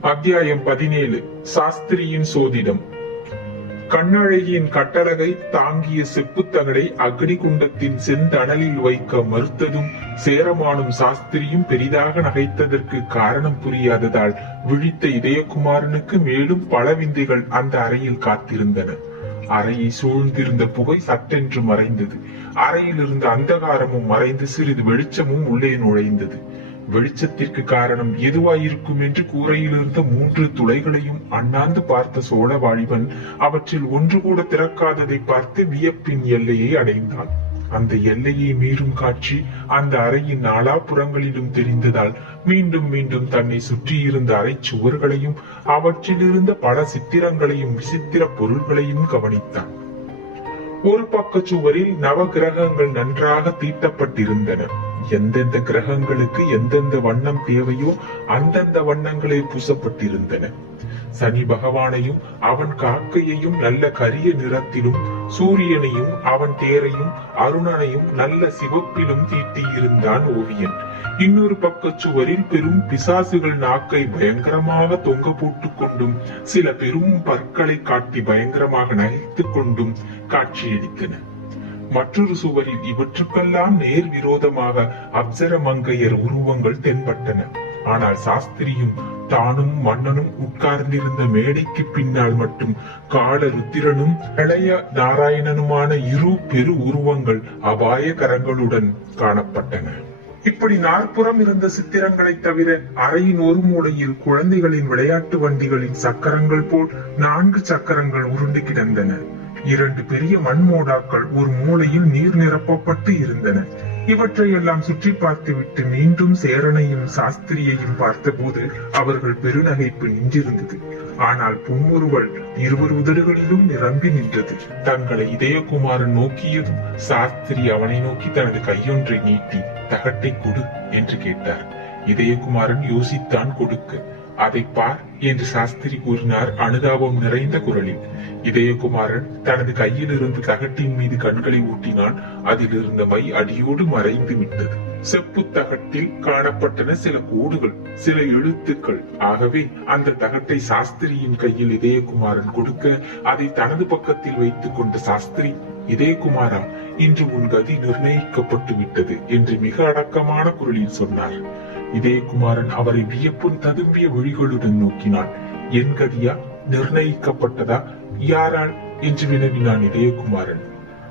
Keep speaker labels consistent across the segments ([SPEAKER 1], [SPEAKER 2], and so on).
[SPEAKER 1] அத்தியாயம் பதினேழு சாஸ்திரியின் சோதிடம். கண்ணழகியின் கட்டழகை தாங்கிய செப்புத்தகடை அக்னிகுண்டத்தின் செந்தணலில் வைக்க மறுத்ததும் சேரமானும் சாஸ்திரியும் பெரிதாக நகைத்ததற்கு காரணம் புரியாததால் விழித்த இதயகுமாரனுக்கு மேலும் பல விந்தைகள் அந்த அறையில் காத்திருந்தன. அறையை சூழ்ந்திருந்த புகை சட்டென்று மறைந்தது. அறையில் இருந்த அந்தகாரமும் மறைந்து சிறிது வெளிச்சமும் உள்ளே நுழைந்தது. வெளிச்சத்திற்கு காரணம் எதுவாயிருக்கும் என்று கூரையில் இருந்த மூன்று துளைகளையும் அண்ணாந்து பார்த்த சோழ வாலிபன் அவற்றில் ஒன்று கூட திறக்காததை பார்த்து வியப்பின் எல்லையை அடைந்தான். அந்த எல்லையை மீறும் காட்சி அந்த அறையின் நாலாபுறங்களிலும் தெரிந்ததால் மீண்டும் மீண்டும் தன்னை சுற்றியிருந்த அறை சுவர்களையும் அவற்றிலிருந்த பல சித்திரங்களையும் விசித்திர பொருள்களையும் கவனித்தான். ஒரு பக்க சுவரில் நவ கிரகங்கள் நன்றாக தீட்டப்பட்டிருந்தன. எந்தெந்த கிரகங்களுக்கு எந்தெந்த வண்ணம் தேவையோ அந்தந்த வண்ணங்களே பூசப்பட்டிருந்தன. சனி பகவானையும் அவன் காக்கையையும் நல்ல கரிய நிறத்திலும் சூரியனையும் அவன் தேரையும் அருணனையும் நல்ல சிவப்பிலும் தீட்டியிருந்தான் ஓவியன். இன்னொரு பக்க சுவரில் பெரும் பிசாசுகள் நாக்கை பயங்கரமாக தொங்க போட்டுக் கொண்டும் சில பெரும் பற்களை காட்டி பயங்கரமாக நகைத்துக் கொண்டும் காட்சியளித்தன. மற்றொரு சுவரில் இவற்றுக்கெல்லாம் நேர் விரோதமாக அப்சர மங்கையர் உருவங்கள் தென்பட்டன. ஆனால் சாஸ்திரியும் தானும் மன்னனும் உட்கார்ந்திருந்த மேடைக்கு பின்னால் மட்டும் கால ருத்திரனும் இளைய நாராயணனுமான இரு பெரு உருவங்கள் அபாய கரங்களுடன் காணப்பட்டன. இப்படி நாற்புறம் இருந்த சித்திரங்களை தவிர அறையின் ஒரு மூலையில் குழந்தைகளின் விளையாட்டு வண்டிகளின் சக்கரங்கள் போல் நான்கு சக்கரங்கள் உருண்டு கிடந்தன. இரண்டு பெரிய மண்மோடாக்கள் ஒரு மூலையில் நீர் நிரப்பப்பட்டு இருந்தன. இவற்றை எல்லாம் சுற்றி பார்த்துவிட்டு மீண்டும் சேரனையும் சாஸ்திரியையும் பார்த்தபோது அவர்கள் பெருநகைப்பு நின்றிருந்தது. ஆனால் புன்முறுவல் இருவர் உதடுகளிலும் நிரம்பி நின்றது. தங்களை இதயகுமாரன் நோக்கியதும் சாஸ்திரி அவனை நோக்கி தனது கையொன்றை நீட்டி தகட்டை கொடு என்று கேட்டார். இதயகுமாரன் யோசித்தான் கொடுக்க. அதை பார் என்று சாஸ்திரி கூறினார் அனுதாபம் நிறைந்த குரலில். இதயகுமாரன் தனது கையில் இருந்து தகட்டின் மீது கண்களை ஊட்டினான். அதில் இருந்த மை அடியோடு மறைந்து விட்டது. செப்பு தகட்டில் காணப்பட்டன சில கோடுகள் சில எழுத்துக்கள். ஆகவே அந்த தகட்டை சாஸ்திரியின் கையில் இதயகுமாரன் கொடுக்க அதை தனது பக்கத்தில் வைத்துக் கொண்ட சாஸ்திரி இதயகுமாரா இன்று உன் கதி நிர்ணயிக்கப்பட்டு விட்டது என்று மிக அடக்கமான குரலில் சொன்னார். இதயகுமாரன் அவரை வியப்பும் ததும்பிய விழிகளுடன் நோக்கினான். என் கதியா நிர்ணயிக்கப்பட்டதா? யாரால்? என்று வினவினான் இதயகுமாரன்.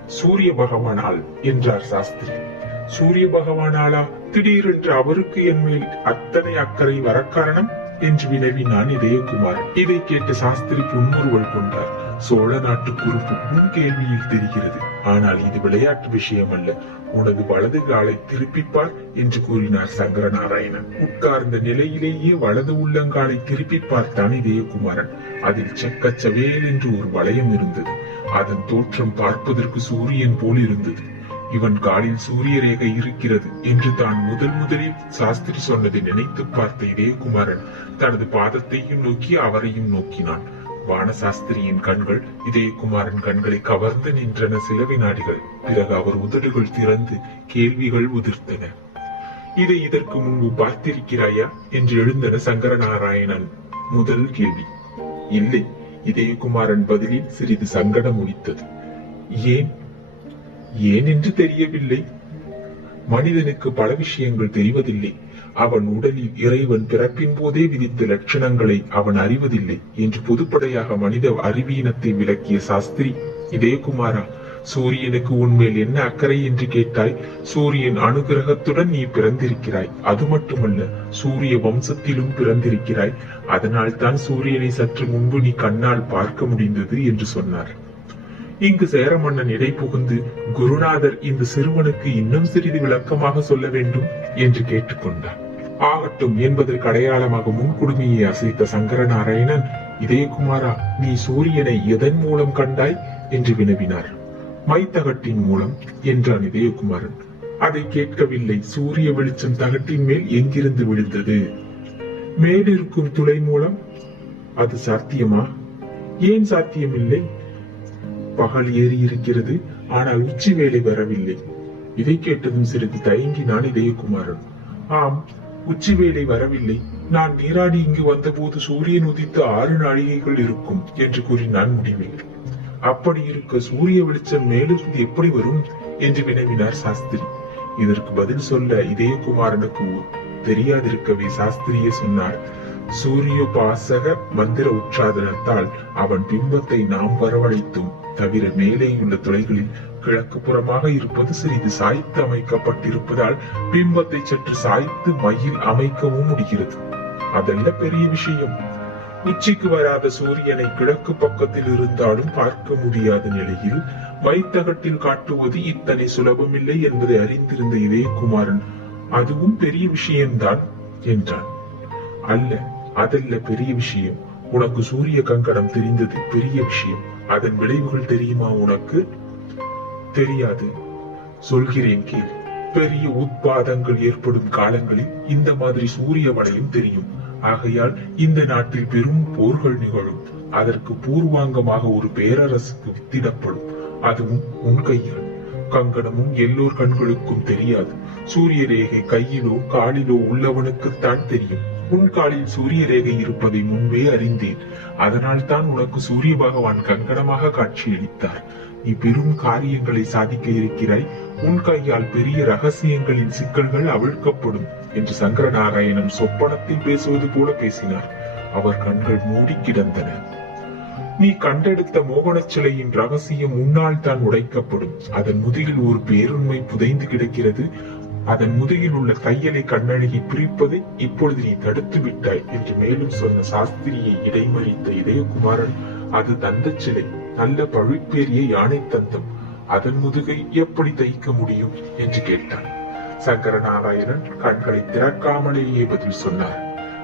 [SPEAKER 1] சூரிய பகவானால் என்றார் சாஸ்திரி. சூரிய பகவானாலா? திடீரென்று அவருக்கு என் மேல் அத்தனை அக்கறை வர காரணம்? என்று வினவினான் இதயகுமார் இதை கேட்டு சாஸ்திரி புன்முறுவல் கொண்டார். சோழ நாட்டு பொறுப்பு உன் கேள்வியில் தெரிகிறது. ஆனால் இது விளையாட்டு விஷயம் அல்ல. உனது வலது காலை திருப்பிப்பார் என்று கூறினார் சங்கரநாராயணன். உட்கார்ந்த நிலையிலேயே வலது உள்ளங்காலை திருப்பிப்பார் தனி தேவகுமாரன். அதில் செக்கச்சவேல் என்று ஒரு வளையம் இருந்தது. அதன் தோற்றம் பார்ப்பதற்கு சூரியன் போல் இருந்தது. இவன் காலில் சூரிய ரேகை இருக்கிறது என்று தான் முதல் முதலில் சாஸ்திரி சொன்னதை நினைத்து பார்த்த இதயகுமாரன் தனது பாதத்தையும் நோக்கி அவரையும் நோக்கினான். வானசாஸ்திரியின் கண்கள் இதயகுமாரின் கண்களை கவர்ந்து நின்றன சில வினாடிகள் பிறகு அவர் உதடுகள் திறந்து கேள்விகள் உதிர்த்தன. இதை இதற்கு முன்பு பார்த்திருக்கிறாயா? என்று எழுந்தன சங்கரநாராயணன். முதல் கேள்வி. இல்லை இதயகுமாரன் பதிலில் சிறிது சங்கடம் முடித்தது ஏன்? ஏன் என்று தெரியவில்லை. மனிதனுக்கு பல விஷயங்கள் தெரிவதில்லை. அவன் உடலில் இறைவன் பிறப்பின் போதே விதித்த லட்சணங்களை அவன் அறிவதில்லை என்று பொதுப்படையாக மனித அறிவீனத்தை விளக்கிய சாஸ்திரி இதயகுமாரா சூரியனுக்கு உன்மேல் என்ன அக்கறை என்று கேட்டாய்? சூரியன் அனுகிரகத்துடன் நீ பிறந்திருக்கிறாய். அது மட்டுமல்ல சூரிய வம்சத்திலும் பிறந்திருக்கிறாய். அதனால் தான் சூரியனை சற்று முன்பு நீ கண்ணால் பார்க்க முடிந்தது என்று சொன்னார். இங்கு சேரமன்னன் இடை புகுந்து குருநாதர் இந்த சிறுவனுக்கு இன்னும் சிறிது விளக்கமாக சொல்ல வேண்டும் என்று கேட்டுக்கொண்டார் ஆகட்டும் என்பதற்கு அடையாளமாக முன்குடுமியை அசைத்த சங்கரநாராயணன் இதயகுமாரா நீ சூரியனை எதன் மூலம் கண்டாய்? என்று வினவினார். மைத்தகட்டின் மூலம் என்றான் இதயகுமாரன் அதை கேட்கவில்லை. சூரிய வெளிச்சம் தகட்டின் மேல் எங்கிருந்து விழுந்தது? மேலிருக்கும் துளை மூலம். அது சாத்தியமா? ஏன் சாத்தியமில்லை? பகல் ஏறி இருக்கிறது ஆனால் உச்சி வேலை வரவில்லை. இதை கேட்டதும் சிறிது தயங்கினான் இதயகுமாரன் ஆம். உச்சி வேலை வரவில்லை. நான் நீராடி இங்கு வந்தபோது சூரியன் உதித்து ஆறு நாழிகைகள் இருக்கும் என்று கூறினான் முடிவில் அப்படி இருக்க சூரிய வெளிச்சம் மேலிருந்து எப்படி வரும் என்று வினவினார் சாஸ்திரி. இதற்கு பதில் சொல்ல இதயகுமாரனுக்கு தெரியாதிருக்கவே சாஸ்திரியே சொன்னார் சூரிய பாசக மந்திர உற்சாதனத்தால் அவன் பிம்பத்தை நாம் வரவழைத்தும். தவிர மேலேயுள்ள துளைகளில் கிழக்கு புறமாக இருப்பது சிறிது சாய்த்து அமைக்கப்பட்டிருப்பதால் பிம்பத்தை சற்று சாய்த்து மயில் அமைக்கவும் முடிகிறது. அதல்ல பெரிய விஷயம். உச்சிக்கு வராத சூரியனை கிழக்கு பக்கத்தில் இருந்தாலும் பார்க்க முடியாத நிலையில் மைத்தகட்டில் காட்டுவது இத்தனை சுலபமில்லை என்பதை அறிந்திருந்த இதயகுமாரன் அதுவும் பெரிய விஷயம்தான் என்றான். அல்ல அதல்ல பெரிய விஷயம். உனக்கு சூரிய கங்கணம் தெரிந்தது பெரிய விஷயம். அதன் விளைவுகள் தெரியுமா உனக்கு? தெரியாது. சொல்கிறேன் கேள். பெரிய உட்பாதங்கள் ஏற்படும் காலங்களில் இந்த மாதிரி சூரிய வளையம் தெரியும். ஆகையால் இந்த நாட்டில் பெரும் போர்கள் நிகழும். அதற்கு பூர்வாங்கமாக ஒரு பேரரசுக்கு வித்திடப்படும். அதுவும் உன் கையால். கங்கணமும் எல்லோர் கண்களுக்கும் தெரியாது. சூரிய ரேகை கையிலோ காலிலோ உள்ளவனுக்குத்தான் தெரியும். உன் காலில் சூரிய ரேகை இருப்பதை முன்பே அறிந்தேன். அதனால் தான் உனக்கு சூரிய பகவான் கங்கணமாக காட்சியளித்தார். நீ பெரும் காரியங்களை சாதிக்க இருக்கிறாய். உன் கையால் பெரிய ரகசியங்களின் சிக்கல்கள் அவிழ்க்கப்படும் என்று சங்கரநாராயணன் சொப்பனத்தில் பேசுவது போல பேசினார். அவர் கண்கள் மூடி கிடந்தன. நீ கண்டெடுத்த மோகன சிலையின் ரகசியம் முன்னால் தான் உடைக்கப்படும். அதன் முதுகில் ஒரு பேருண்மை புதைந்து கிடக்கிறது. அதன் முதுகில் உள்ள தையலை கண்ணழகி பிரிப்பதை இப்பொழுது நீ தடுத்து விட்டாய் என்று மேலும் சொன்ன சாஸ்திரியை இடைமறித்த இதயகுமாரன் அது தந்த சிலை நல்ல பழுப்பேறிய யானை தந்தம். அதன் முதுகை எப்படி தைக்க முடியும்? என்று கேட்டான். சங்கரநாராயணன் கண்களை திறக்காமலேயே பதில் சொன்னார்.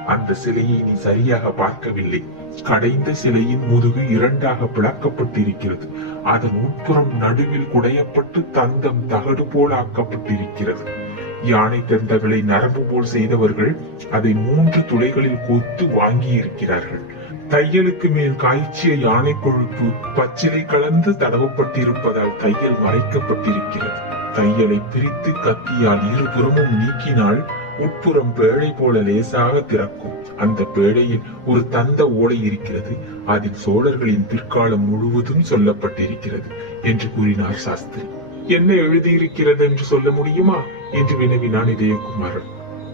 [SPEAKER 1] அந்த சிலையை நீ சரியாக பார்க்கவில்லை. கடைந்த சிலையின் முதுகு இரண்டாக பிளக்கப்பட்டிருக்கிறது. அதன் உட்புறம் நடுவில் குடையப்பட்டு தந்தம் தகடு போலாக்கப்பட்டிருக்கிறது யானை தந்தங்களை நரம்பு போல் செய்தவர்கள் அதை மூன்று துளைகளில் கொத்து வாங்கி இருக்கிறார்கள் தையலுக்கு மேல் காய்ச்சிய யானை கொழுப்பு பச்சிலை கலந்து தடவப்பட்டிருப்பதால் தையல் மறைக்கப்பட்டிருக்கிறது. தையலை பிரித்து கத்தியால் இருபுறமும் நீக்கினால் உட்புறம் பேழை போல லேசாக திறக்கும். அந்த பேழையில் ஒரு தந்த ஓலை இருக்கிறது. அதில் சோழர்களின் பிற்காலம் முழுவதும் சொல்லப்பட்டிருக்கிறது என்று கூறினார் சாஸ்திரி. என்ன எழுதியிருக்கிறது என்று சொல்ல முடியுமா? என்று வினவினான் இதயகுமாரன்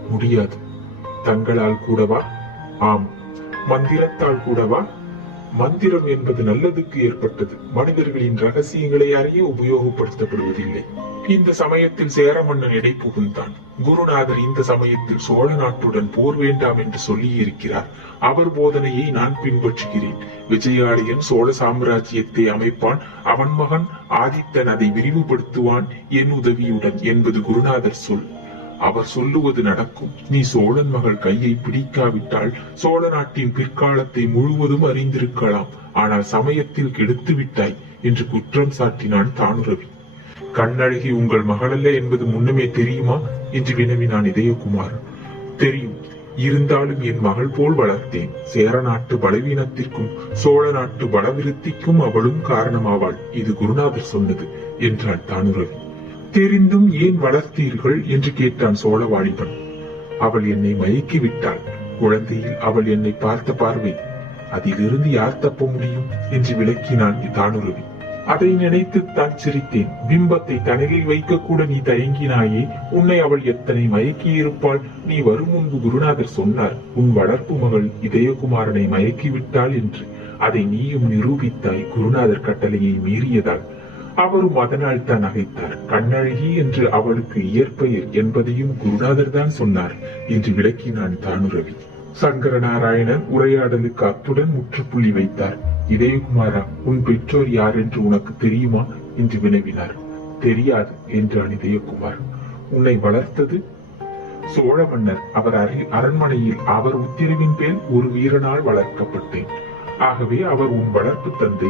[SPEAKER 1] முடியாது. தங்களால் கூடவா? ஆம். மந்திரத்தால் கூடவா? மந்திரம் என்பது நல்லதுக்கு ஏற்பட்டது. மனிதர்களின் ரகசியங்களை அறிய உபயோகப்படுத்தப்படுவதில்லை. இந்த சமயத்தில் சேர மன்னன் இடை புகுந்தான். குருநாதர் இந்த சமயத்தில் சோழ நாட்டுடன் போர் வேண்டாம் என்று சொல்லி இருக்கிறார் அவர் போதனையை நான் பின்பற்றுகிறேன். விஜயாலயன் சோழ சாம்ராஜ்யத்தை அமைப்பான். அவன் மகன் ஆதித்தன் அதை விரிவுபடுத்துவான் என் உதவியுடன் என்பது குருநாதர் சொல். அவர் சொல்லுவது நடக்கும். நீ சோழன் மகள் கையை பிடிக்காவிட்டால் சோழ நாட்டின் பிற்காலத்தை முழுவதும் அறிந்திருக்கலாம். ஆனால் சமயத்தில் கெடுத்து விட்டாய் என்று குற்றம் சாட்டினான் தானுரவி. கண்ணழகி உங்கள் மகளல்ல என்பது முன்னமே தெரியுமா? என்று வினவினான் இதயகுமார் தெரியும். இருந்தாலும் என் மகள் போல் வளர்த்தேன். சேர நாட்டு பலவீனத்திற்கும் சோழ நாட்டு பலவிருத்திக்கும் அவளும் காரணமாவாள். இது குருநாதர் சொன்னது என்றாள் தானுரவி. தெரிந்தும் ஏன் வளர்த்தீர்கள்? என்று கேட்டான் சோழ வாலிபன். அவள் என்னை மயக்கி விட்டாள். குழந்தையில் அவள் என்னை பார்த்த பார்வை. அதிலிருந்து யார் தப்ப முடியும்? என்று விளக்கினான் தானுரவி. அதை நினைத்து தான் சிரித்தேன். பிம்பத்தை தனலில் வைக்க கூட நீ தயங்கினாயே உன்னை அவள் எத்தனை மயக்கி இருப்பாள் நீ வரும் முன்பு குருநாதர் சொன்னார் உன் வளர்ப்பு மகள் இதயகுமாரனை மயக்கி விட்டாள் என்று. அதை நீயும் நிரூபித்தாய் குருநாதர் கட்டளையை மீறியதால். அவரும் அதனால் தான் நகைத்தார் கண்ணழகி என்று அவளுக்கு இயற்பெயர் என்பதையும் குருநாதர் தான் சொன்னார் என்று விளக்கினான் தானுரவி. சங்கர நாராயணன் உரையாடலுக்கு அத்துடன் முற்றுப்புள்ளி வைத்தார். இதயகுமாரா உன் பெற்றோர் யார் என்று உனக்கு தெரியுமா? என்று வினவினார். தெரியாது என்றான் இதயகுமார். உன்னை வளர்த்தது சோழ மன்னர் அவர் அரண்மனையில் அவர் உத்தரவின் பேர் ஒரு வீரனால் வளர்க்கப்பட்டேன். ஆகவே அவர் உன் வளர்ப்பு தந்தை.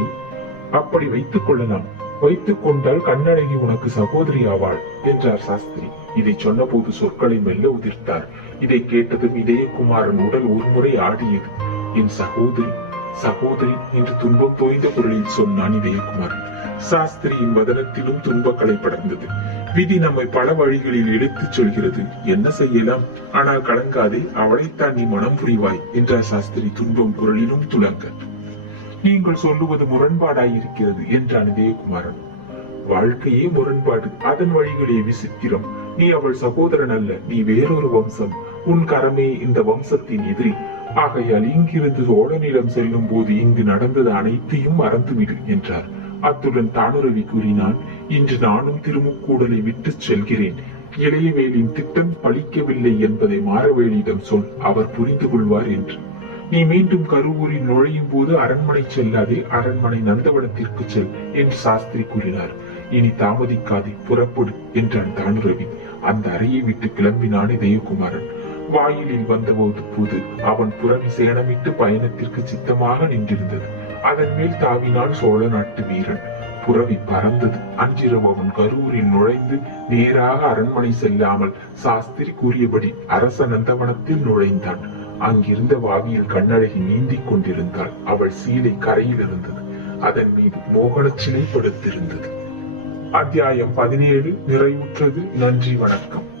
[SPEAKER 1] அப்படி வைத்துக் கொள்ளலாம். வைத்துக் கொண்டால் கண்ணழகி உனக்கு சகோதரி ஆவாள் என்றார் சாஸ்திரி. இதை சொன்னபோது சொற்களை மெல்ல உதிர்த்தார். இதை கேட்டதும் இதயகுமாரன் உடல் ஒருமுறை ஆடியது. என் சகோதரி சகோதரி என்று துன்பம் தோய்ந்த குரலில் சொன்னான் இதயகுமாரன் சாஸ்திரியின் வதனத்திலும் துன்பக்கலை படர்ந்தது. விதி நம்மை பல வழிகளில் எடுத்துச் சொல்கிறது. என்ன செய்யலாம்? ஆனால் கலங்காதே அவளைத்தான் நீ மனம் புரிவாய் என்றார் சாஸ்திரி துன்பம் குரலிலும் துளங்க நீங்கள் சொல்லுவது முரண்பாடாய் இருக்கிறது என்றான் இதயகுமாரன் வாழ்க்கையே முரண்பாடு. அதன் வழிகளே விசித்திரம். நீ அவள் சகோதரன் அல்ல நீ வேறொரு வம்சம். உன் கரமே இந்த வம்சத்தின் எதிரி. ஆகையால் இங்கிருந்து சோழனிடம் செல்லும் போது இங்கு நடந்தது அனைத்தையும் மறந்துவிடு என்றார். அத்துடன் தானுரவி கூறினான் இன்று நானும் திருமுக்கூடலை விட்டு செல்கிறேன். இளையவேலின் திட்டம் பழிக்கவில்லை என்பதை மாரவேலியிடம் சொல் அவர் புரிந்து கொள்வார் என்று. நீ மீண்டும் கருவூரில் நுழையும் போது அரண்மனை செல்லாதே அரண்மனை நந்தவனத்திற்கு செல் என்று சாஸ்திரி கூறினார். இனி தாமதிக்காதே புறப்படு என்றான் தானுரவி. அந்த அறையை விட்டு கிளம்பினான் தெய்வகுமாரன். வாயிலில் வந்தபோது போது அவன் புறவி சேணமிட்டு பயணத்திற்கு சித்தமாக நின்றிருந்தது. அதன் மேல் தாவினான் சோழ நாட்டு வீரன். புறவி பறந்தது. அன்றிரவு அவன் கரூரில் நுழைந்து நேராக அரண்மனை செல்லாமல் சாஸ்திரி கூறியபடி அரச நந்தவனத்தில் நுழைந்தான். அங்கிருந்த வாவியில் கண்ணழகி நீந்திக் கொண்டிருந்தாள். அவள் சீலை கரையில் இருந்தது. அதன் மீது மோகன சிலை படுத்திருந்தது. அத்தியாயம் பதினேழு. நிறைவுற்றது. நன்றி வணக்கம்.